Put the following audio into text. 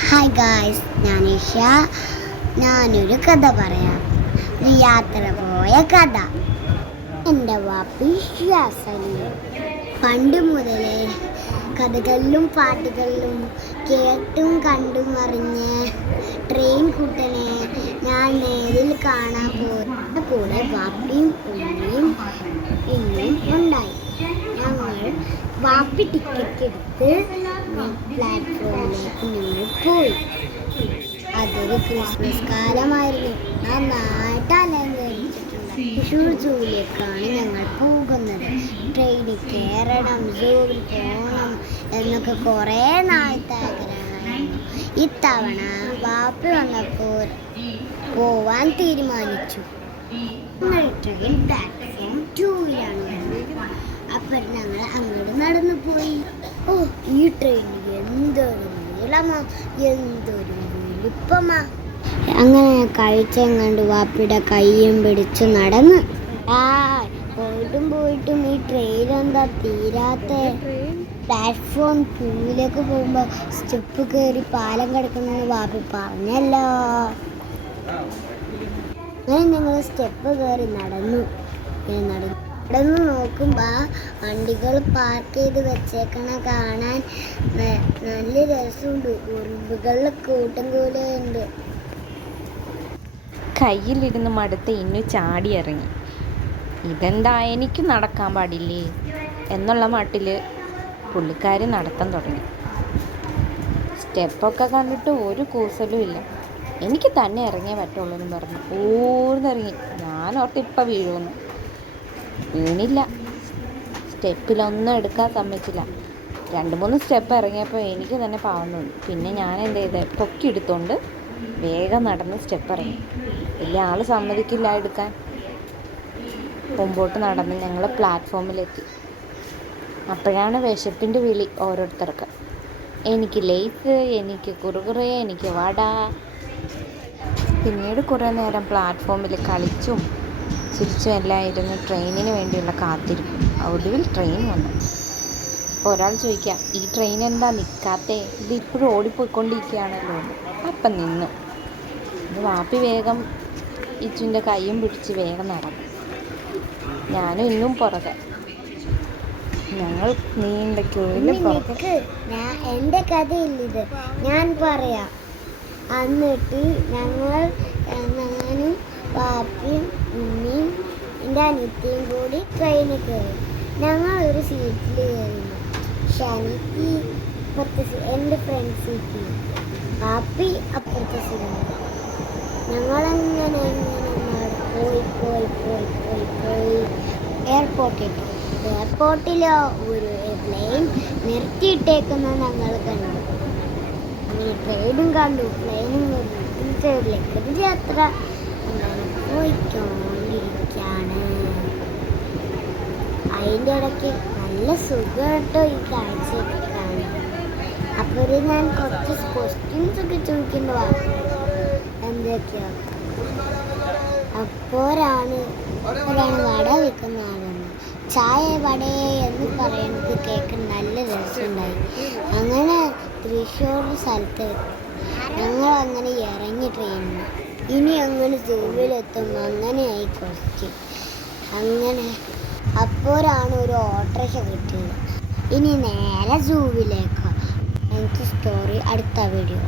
Hi guys ഞാൻ ഇഷ ഞാനൊരു കഥ പറയാം. ഒരു യാത്ര പോയ കഥ. എന്റെ വാപ്പി ഷിയാസലി പണ്ട് മുതലേ കഥകളിലും പാട്ടുകളിലും കേട്ടും കണ്ടും അറിഞ്ഞ് ട്രെയിൻ കൂട്ടനെ ഞാൻ നേരിൽ കാണാൻ പോയ കൂടെ വാപ്പിയും ഉമ്മയും ഇന്നും ഉണ്ടായി. ഞങ്ങൾ വാപ്പി ടിക്കറ്റ് എടുത്ത് പ്ലാറ്റ്ഫോമിലേക്ക് ഞങ്ങൾ പോയി. അതൊരു ക്രിസ്മസ് കാലമായിരുന്നു. നന്നായിട്ട് അലങ്കരിച്ചിട്ടുണ്ട് തൃശ്ശൂർ ഞങ്ങൾ പോകുന്നത്. ട്രെയിനിൽ കയറണം സൂവിൽ പോകണം എന്നൊക്കെ കുറേ നാളത്തെ ആഗ്രഹമായിരുന്നു. ഇത്തവണ വാപ്പി വന്നപ്പോൾ പോവാൻ തീരുമാനിച്ചു. ട്രെയിൻ പ്ലാറ്റ്ഫോം ടൂവിലാണ് അപ്പം ഞങ്ങൾ അങ്ങോട്ട് നടന്നു പോയി. ഓ ഈ ട്രെയിനിൽ എന്തൊരു നീളമാ എന്തൊരു വലുപ്പമാ. അങ്ങനെ കഴിച്ചും കണ്ട് വാപ്പിയുടെ കൈയും പിടിച്ചു നടന്ന്. ആ പോയിട്ടും പോയിട്ടും ഈ ട്രെയിൻ എന്താ തീരാത്ത? പ്ലാറ്റ്ഫോം ടൂവിലേക്ക് പോകുമ്പോൾ സ്റ്റെപ്പ് കയറി പാലം കിടക്കണമെന്ന് വാപ്പി പറഞ്ഞല്ലോ. അങ്ങനെ ഞങ്ങൾ സ്റ്റെപ്പ് കയറി നടന്നു. ഇങ്ങനെ നടന്നു നോക്കുമ്പോ വണ്ടികൾ പാർക്ക് ചെയ്ത് വെച്ചേക്കണ കാണാൻ നല്ല രസമുണ്ട്. ഉറുമ്പുകളിൽ കൂട്ടം കൂലുണ്ട് കയ്യിലിരുന്ന് മടുത്ത് ഇന്നു ചാടി ഇറങ്ങി. ഇതെന്താ എനിക്ക് നടക്കാൻ പാടില്ലേ? എന്നുള്ള മട്ടിൽ പുള്ളിക്കാരി നടത്താൻ തുടങ്ങി. സ്റ്റെപ്പൊക്കെ കണ്ടിട്ട് ഒരു കൂസലും ഇല്ല. എനിക്ക് തന്നെ ഇറങ്ങിയേ പറ്റുള്ളൂ എന്ന് പറഞ്ഞു ഊർന്നിറങ്ങി. ഞാൻ ഓർത്ത് ഇപ്പം വീഴുമെന്ന് വീണില്ല. സ്റ്റെപ്പിലൊന്നും എടുക്കാൻ സമ്മതിച്ചില്ല. രണ്ട് മൂന്ന് സ്റ്റെപ്പ് ഇറങ്ങിയപ്പോൾ എനിക്ക് തന്നെ പാവം തോന്നി. പിന്നെ ഞാൻ എന്ത് ചെയ്ത്? പൊക്കി എടുത്തോണ്ട് വേഗം നടന്ന് സ്റ്റെപ്പ് ഇറങ്ങി. വലിയ ആൾ സമ്മതിക്കില്ല എടുക്കാൻ. മുമ്പോട്ട് നടന്ന് ഞങ്ങൾ പ്ലാറ്റ്ഫോമിലെത്തി. അപ്പോഴാണ് വിശപ്പിന്റെ വിളി ഓരോരുത്തർക്ക്. എനിക്ക് ലേസ് എനിക്ക് കുറുകുറെ എനിക്ക് വട. പിന്നീട് കുറേ നേരം പ്ലാറ്റ്ഫോമിൽ കളിച്ചും ചിരിച്ചും എല്ലാം ഇരുന്ന് ട്രെയിനിന് വേണ്ടിയുള്ള കാത്തിരിപ്പ്. ഒടുവിൽ ട്രെയിൻ വന്നു. അപ്പോൾ ഒരാൾ ചോദിക്കുക ഈ ട്രെയിൻ എന്താ നിൽക്കാത്തേ ഇത് ഇപ്പോഴും ഓടിപ്പോയിക്കൊണ്ടിരിക്കുകയാണല്ലോ. അപ്പം നിന്നു. ഇത് വാപ്പി വേഗം ഇച്ചുന്റെ കൈയും പിടിച്ച് വേഗം നടന്നു. ഞാനും ഇന്നും പുറകെ. ഞങ്ങൾ നീണ്ട ഞാൻ എന്റെ കഥയില്ലിത് ഞാൻ പറയാം. എന്നിട്ട് ഞങ്ങൾ പാപ്പിയും ഉമ്മയും എന്റെ അനിയത്തിയും കൂടി ട്രെയിനിൽ കയറി. ഞങ്ങൾ ഒരു സീറ്റിൽ കയറുന്നു ഷനിക്ക് ഇപ്പുറത്തെ എന്റെ ഫ്രണ്ട് സീറ്റിൽ പാപ്പി അപ്പുറത്തെ സീറ്റിൽ ഞങ്ങളങ്ങനെ എങ്ങനെ പോയി പോയി പോയി പോയി പോയി. എയർപോർട്ടിൽ എയർപോർട്ടിലോ ഒരു പ്ലെയിൻ നിർത്തിയിട്ടേക്കുന്ന ഞങ്ങൾ കണ്ടു. അങ്ങനെ ട്രെയിനും കണ്ടു. പ്ലെയിനും കണ്ടു. ട്രെയിനിലേക്ക് യാത്ര പോയിക്കൊണ്ടിരിക്കുകയാണ് അതിന്റെ ഇടയ്ക്ക് നല്ല സുഖമായിട്ടോ ഈ കാഴ്ചയൊക്കെ കാണാൻ. അപ്പോൾ ഞാൻ കുറച്ച് ക്വസ്റ്റ്യൻസ് ഒക്കെ ചോദിക്കേണ്ടതാണ് എന്തൊക്കെയാ. അപ്പോഴാണ് വട വിൽക്കുന്ന ആളെന്ന്. ചായ വടയെ എന്ന് പറയുന്നത് കേൾക്കാൻ നല്ല രസമുണ്ടായി. അങ്ങനെ തൃശ്ശൂർ സ്ഥലത്ത് ഞങ്ങൾ അങ്ങനെ ഇറങ്ങി ട്രെയിനിൽ ഇനി അങ്ങനെ സൂവിലെത്തും അങ്ങനെയായി കുറച്ച് അങ്ങനെ. അപ്പോഴാണ് ഒരു ഓട്ടോറിക്ഷ കിട്ടിയത്. ഇനി നേരെ സൂവിലേക്ക് എനിക്ക് സ്റ്റോറി അടുത്ത വീഡിയോ